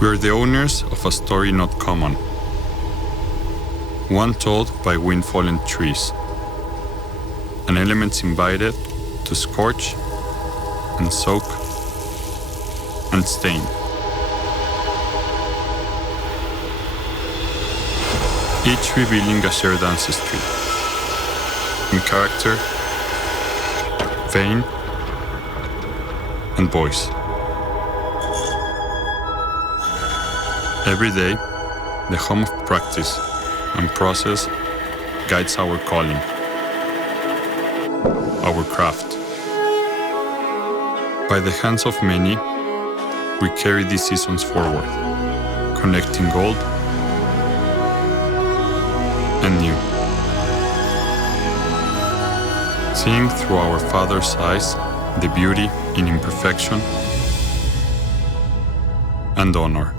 We are the owners of a story not common, one told by wind-fallen trees, and elements invited to scorch and soak and stain. Each revealing a shared ancestry, in character, vein, and voice. Every day, the hum of practice and process guides our calling, our craft. By the hands of many, we carry these seasons forward, connecting old and new. Seeing through our Father's eyes the beauty in imperfection and honor.